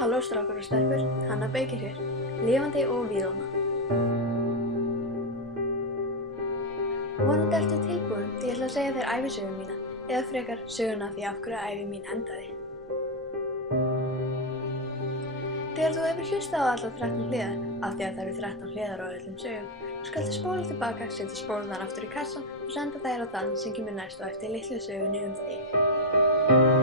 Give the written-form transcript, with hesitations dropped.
Halló strákar og stelpur, Hanna Beikir hér, lifandi og víðána. Vonandi ertu tilbúin því ég ætla að segja þér ævisögu mína, eða frekar söguna því af hverju ævi mín endaði. Þegar þú hefur hlustað á allar 13 hliðar, af því að það eru 13 hliðar á öllum sögum, skaltu spóla tilbaka, setja spólurnar aftur í kassann og senda þær á þann sem kemur næst á eftir litlu sögunni um þig.